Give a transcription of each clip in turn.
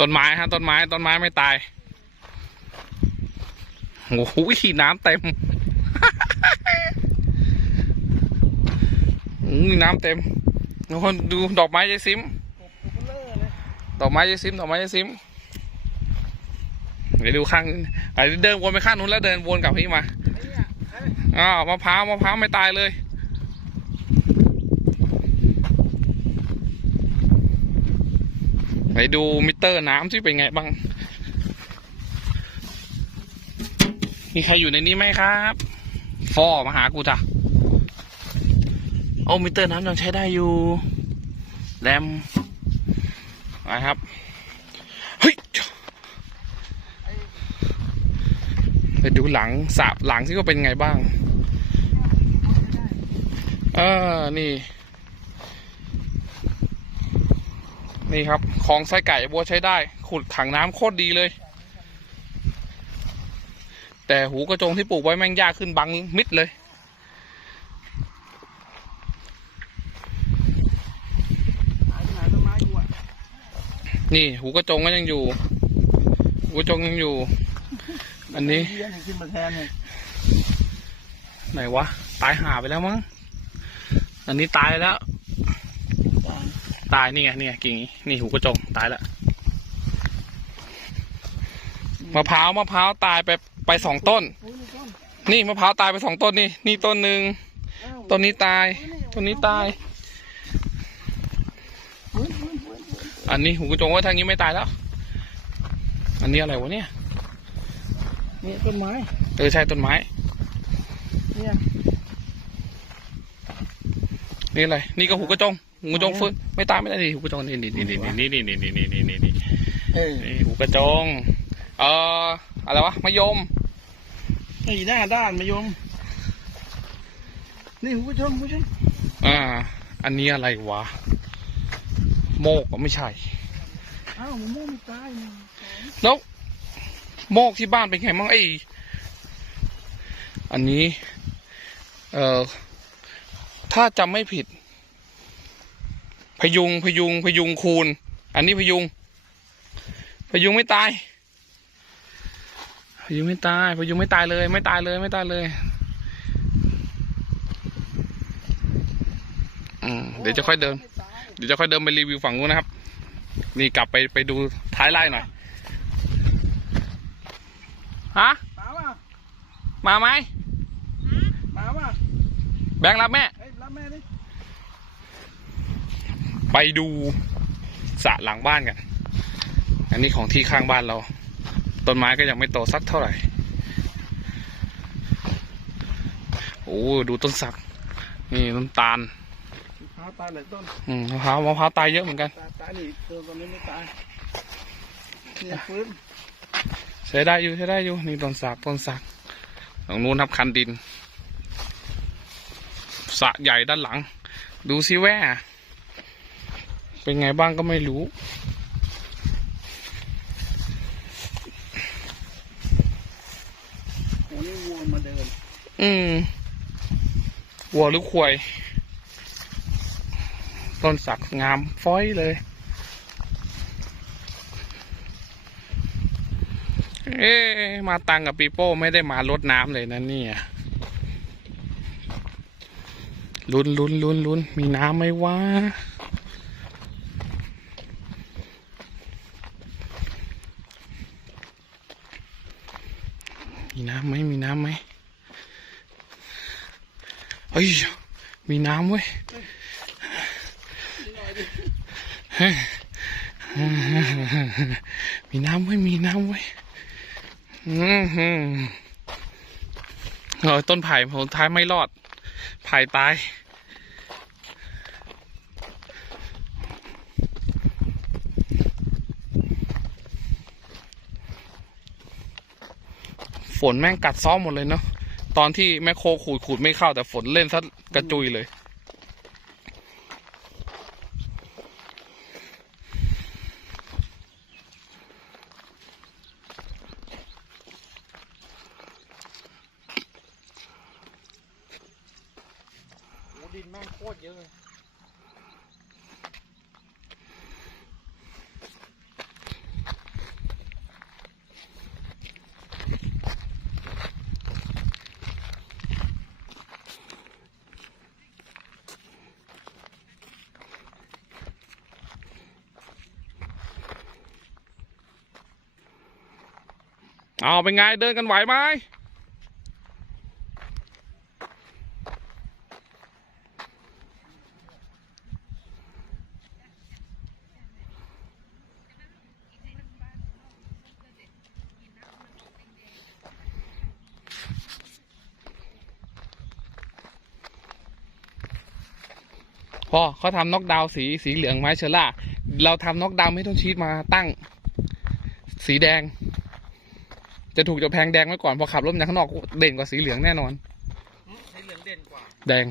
ต้นไม้ฮะต้นไม้ต้นไม้ไม่ตาย โอ้โหน้ำเต็มน้ำเต็มทุกคนดูดอกไม้ยายซิม ดอกไม้ยายซิมดอกไม้ยายซิมเดี๋ยวดูข้างไอ้เดินวนไปข้างนู้นแล้วเดินวนกลับพี่มาอ้าวมะพร้าวมะพร้าวไม่ตายเลยไปดูมิเตอร์น้ำที่เป็นไงบ้าง มีใครอยู่ในนี้ไหมครับ ฟอมาหากูจ้ะโอ้มิเตอร์น้ำยังใช้ได้อยู่ แรม นะครับ เฮ้ยไปดูหลังสาบหลังที่ก็เป็นไงบ้าง เออ นี่ นี่ครับของไส้ไก่บัวใช้ได้ ขุดขังน้ำโคตรดีเลย แต่หูกระจงที่ปลูกไว้แม่งยากขึ้นบังมิดเลย หายไปไหนต้นไม้กูอะ นี่ หูกระจงก็ยังอยู่ หูกระจงยังอยู่ อันนี้เลี้ยงให้ขึ้นมาแทนเนี่ยไหนวะ ตายหาไปแล้วมั้ง อันนี้ตายแล้ว ตายนี่ไงนี่ไงกิ่งนี้นี่หูกระจงตายแล้วมะพร้าวมะพร้าวตายไปไปสองต้นโอ้ยนี่ต้นนี่มะพร้าวตายไปสองต้นนี่ นี่ต้นหนึ่งอ้าวต้นนี้ตายต้นนี้ตาย ฟื้นฟื้นฟื้นฟื้น อันนี้หูกระจงว่าทางนี้ไม่ตายแล้ว อันนี้อะไรวะเนี่ย นี่ต้นไม้ เออใช่ต้นไม้ เนี่ย นี่อะไร นี่ก็หูกระจงหูกระจงฟื้นไม่ตายไม่ได้ดิหูกระจงนี่นี่นี่นี่นี่นี่นี่นี่นี่นี่นี่เออนี่หูกระจง เอ่ออะไรวะมะยมไอ้หน้าด้านมายม นี่คุณผู้ชมคุณผู้ชมอ่า อันนี้อะไรวะ โมกก็ไม่ใช่ อ้าวมันม่วงตายแล้ว โมกที่บ้านเป็นไงมั่งไออันนี้ เอ่อ ถ้าจำไม่ผิด พยุงพยุงพยุงคูณ อันนี้พยุง พยุงไม่ตาย พยุงไม่ตาย พยุงไม่ตายเลย ไม่ตายเลยไม่ตายเลยอืมเดี๋ยวจะค่อยเดินไม่ตาย เดี๋ยวจะค่อยเดินไปรีวิวฝั่งนู้นนะครับ นี่กลับไปไปดูท้ายไร่หน่อยฮะมาว่ะมาไหมมาว่ะแบงค์รับแม่เฮ้ยรับแม่ดิไปดูสระหลังบ้านกันอันนี้ของที่ข้างบ้านเรา ต้นไม้ก็ยังไม่โตสักเท่าไหร่โอ้ดูต้นสัก นี่ต้นตาล พาตายหลายต้นอืมมะพร้าวมะพร้าวตายเยอะเหมือนกัน ตายตายนี่ตัวตอนนี้ไม่ตายเนี่ยฟื้นใช้ได้อยู่ใช้ได้อยู่ นี่ต้นสักต้นสักตรงนู้นทับคันดินสระใหญ่ด้านหลัง ดูซิแว่เป็นไงบ้างก็ไม่รู้โอ้นี่วัวมาเดิน อืมวัวหรือควาย ต้นสักงามฟ้อยเลย เอ๊ะมาตังกับปีโป้ไม่ได้มารดน้ำเลยนะเนี่ยลุ้นลุ้นลุ้นลุ้นมีน้ำไหมวะมีน้ำไหมมีน้ำไหมเฮ้ยมีน้ำเว้ย มีน้ำเว้มีน้ำเว้เออต้นไผ่ผลท้ายไม่รอด ไผ่ตาย ฝนแม่งกัดซ้อมหมดเลยเนาะ ตอนที่แม่โคขูดขูดไม่เข้าแต่ฝนเล่นซะกระจุยเลยินแม่งโคตรเยอะเลยเอาเป็นไงเดินกันไหวไหม อเขาทำน็อกดาวน์สีสีเหลืองไม้เชอร่า เราทำน็อกดาวน์ไม่ต้องชีตมาตั้ง สีแดง จะถูกจะแพงแดงไว้ก่อนพอขับรถมาจากข้างนอกเด่นกว่าสีเหลืองแน่นอนใช้เหลืองเด่นกว่า แดง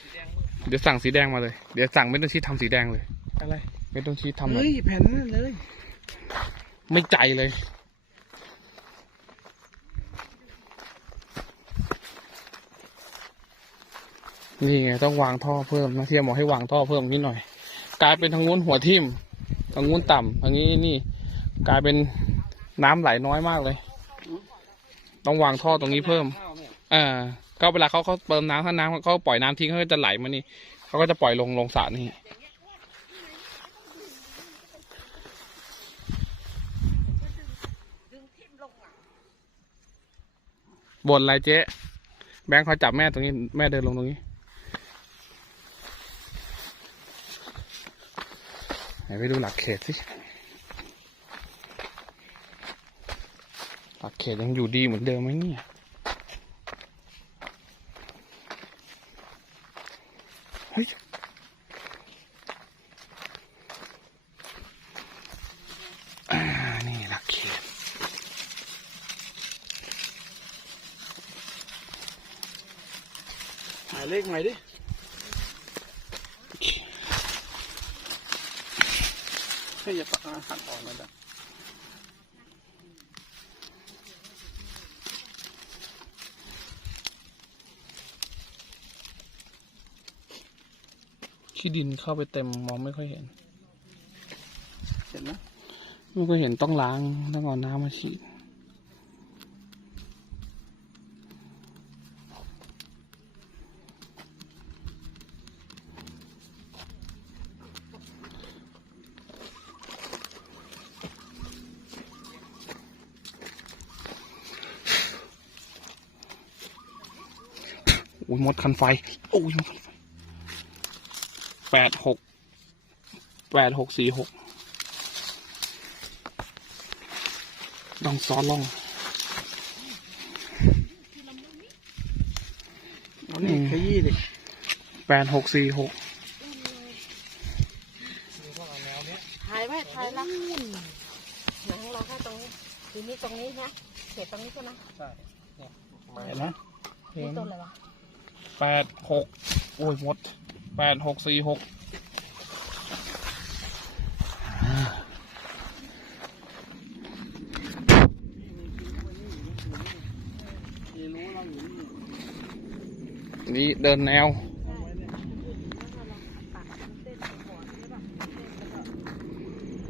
สีแดงมืดเดี๋ยวสั่งสีแดงมาเลย เดี๋ยวสั่งไม่ต้องชีททำสีแดงเลย อะไรไม่ต้องชีททำเลเฮ้ยยแผ่นนั่นเลย ไม่ใจเลย นี่ไงต้องวางท่อเพิ่มนะที่บอกให้วางท่อเพิ่มนิดหน่อย กลายเป็นทางนู้นหัวทิ่มทางนู้นต่ำทางนี้นี่ กลายเป็นน้ำไหลน้อยมากเลย ต้องวางท่อตรงนี้เพิ่ม เอ่าก็เวลาเขาเขาเติมน้ำถ้าน้ำเขาปล่อยน้ำทิ้งเขาก็จะไหลมานี่เขาก็จะปล่อยลงลงสระนี่บนอะไรเจ๊แบงค์เขาจับแม่ตรงนี้ แม่เดินลงตรงนี้ ไหนไปดูหลักเขตสิหลักเขตยังอยู่ดีเหมือนเดิมไหมเนี่ยเฮ้ยนี่หลักเขตหายเลขใหม่ดิ ให้อย่าปะหันออกนะจ๊ะขี้ดินเข้าไปเต็มมองไม่ค่อยเห็น เห็นไหมไม่ค่อยเห็นต้องล้างต้องเอาน้ำมาฉีด อุ้ยมดคันไฟ โอ้ยมดคันไฟแปดหกแปดหกสี่หกลองซ้อนลองเอานี่ขยี้ดิแปดหกสี่หกถ่ายไว้ถ่ายละหนังเราแค่ตรงนี้ทีนี้ตรงนี้นะเขตตรงนี้ใช่ไหมใช่เนี่ยเห็นไหมนี่ต้นอะไรวะ แปดหกโอ้ยหมดแปดหกสี่หกนี่รู้เราอยู่นี่นี่เดินแนวเอาไว้เนี่ย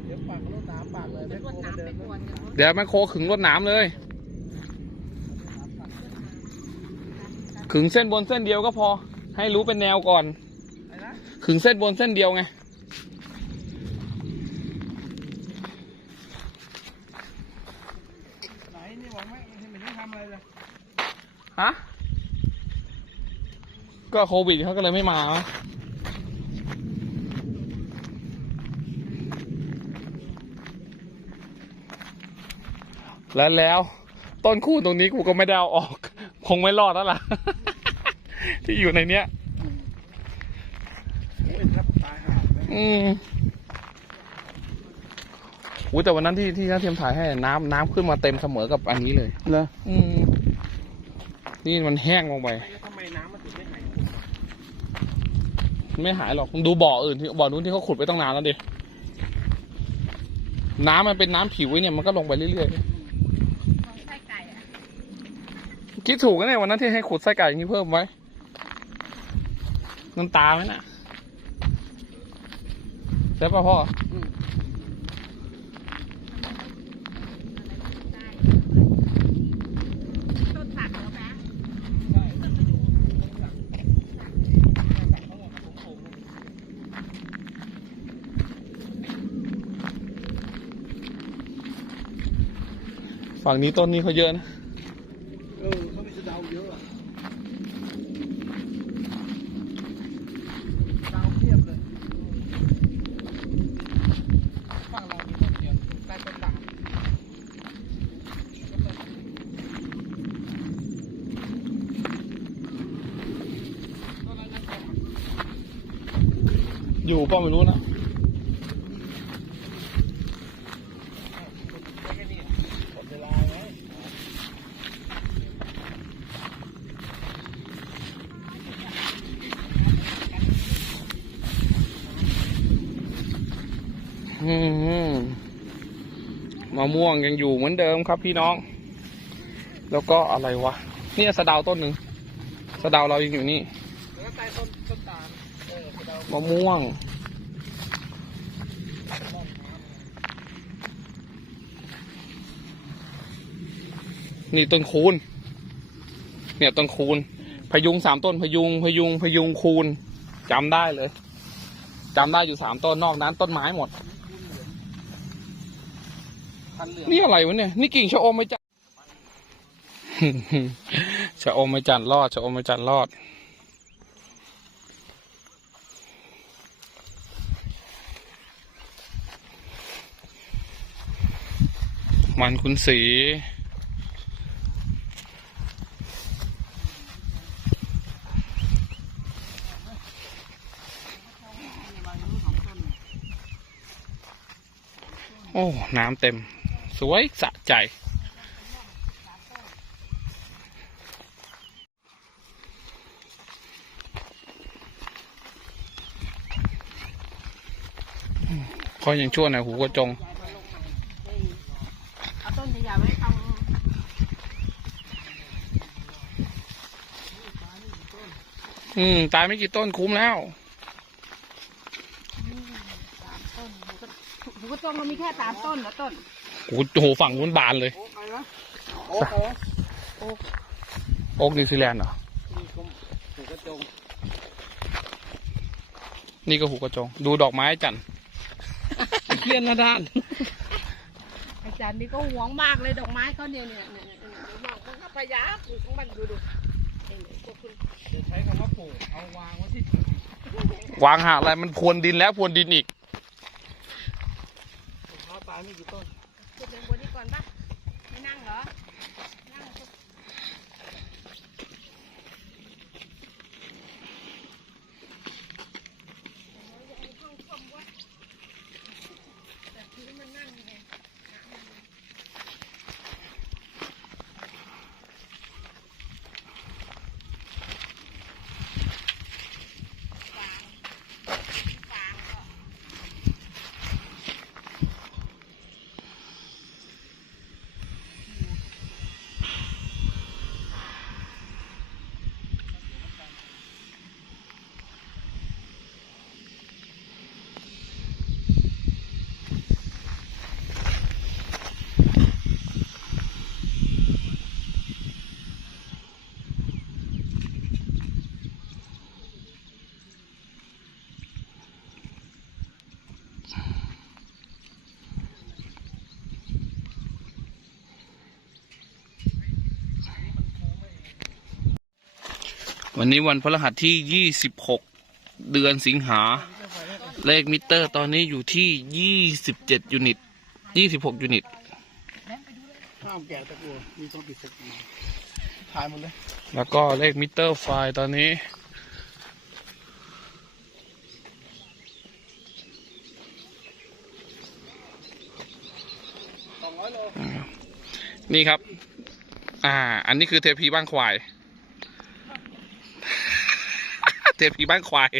เดี๋ยวปากรถน้ำปากเลยไม่รโกวดงน้ำเดิไปนกวนกันเดี๋ยวแม่โคขึงรวดหนามเลย ขึงเส้นบนเส้นเดียวก็พอ ให้รู้เป็นแนวก่อนไอ้นะขึงเส้นบนเส้นเดียวไงไหนนี่บอกไม่เห็นไม่ได้ทำอะไรเลยฮะ ก็โควิดเขาก็เลยไม่มามั้งแล้วแล้วต้นคู่ตรงนี้กูก็ไม่ได้เอาออก คงไม่รอดแล้วล่ะ ที่อยู่ในเนี้ยโอ้ยแทบตายห่าเลยอืมอุ้ยแต่วันนั้นที่ที่เขาเทียมถ่ายให้น้ำน้ำขึ้นมาเต็มเสมอกับอันนี้เลย เหรออืม นี่มันแห้งลงไป แล้วทำไมน้ำมันถึงไม่หายไม่หายหรอกดูบ่ออื่นที่บ่อนู้นที่เขาขุดไปตั้งนานแล้วดิ น้ำมันเป็นน้ำผิวไอ้เนี่ยมันก็ลงไปเรื่อยของไส้ไก่อะ ๆ คิดถูกนะเนี่ยวันนั้นที่ให้ขุดไส้ไก่อย่างนี้เพิ่มไว้ น้ำตาไหมน่ะใช่ป่ะพ่อฝั่งนี้ต้นนี้เขาเยอะนะ เออเขามีสะเดาเยอะอะดาวเทียบเลยฝั่งเรามีต้นเดียวใต้ต้นตาล อยู่เปล่าไม่รู้นะมามมะม่วงยังอยู่เหมือนเดิมครับพี่น้อง แล้วก็อะไรวะ เนี่ยสะดาวต้นหนึ่งสะดาวเรายังอยู่นี่ มะม่วง นี่ต้นคูณเนี่ยต้นคูณพยุงสามต้นพยุงพยุงพยุงคูณจำได้เลยจำได้อยู่สามต้นนอกนั้นต้นไม้หมดพันเหลืองนี่อะไรวะเนี่ย นี่กิ่งชะอมไม่จันชะอมไม่จันรอดชะอมไม่จันรอด มันคุณสี โอ้ น้ำเต็ม สวยสะใจก็ยังชั่วหน่อยหูกระจง เอาต้นใหญ่ๆไว้ตรง อืม ตายไม่กี่ต้นคุ้มแล้วสามต้นหูกระจงมันมีแค่สามต้นเหรอต้น โอ้โหฝั่งนู้นบานเลย โอ้ใครนะโอ้โหโอ๊กนิวซีแลนด์เหรอ นี่ก็หูกระจงนี่ก็หูกระจง ดูดอกไม้จันทร์เพี้ยนนะด้าน อาจารย์นี่ก็หวงมากเลยดอกไม้เขาเนี่ยเนี่ยเนี่ยเนี่ยเนี่ยมองมันก็พยายามปลูกของมันดูดู เองพวกคุณเดี๋ยวใช้คำว่าปลูกเอาวางไว้ที่วางหาอะไรมันพรวนดินแล้วพรวนดินอีกเท้าตายไม่กี่ต้นคุณเดินบนนี้ก่อนปะไม่นั่งเหรอ วันนี้วันพฤหัสที่ยี่สิบหกเดือนสิงหา เลขมิเตอร์ตอนนี้อยู่ที่ยี่สิบเจ็ดยูนิตยี่สิบหกยูนิต ห้ามแกะตะกัวมีต้องปิดสกีถ่ายหมดเลย แล้วก็เลขมิเตอร์ไฟตอนนี้สองร้อยโล นี่ครับ อ่า อันนี้คือเทพีบ้านควาย เทพีบ้านควาย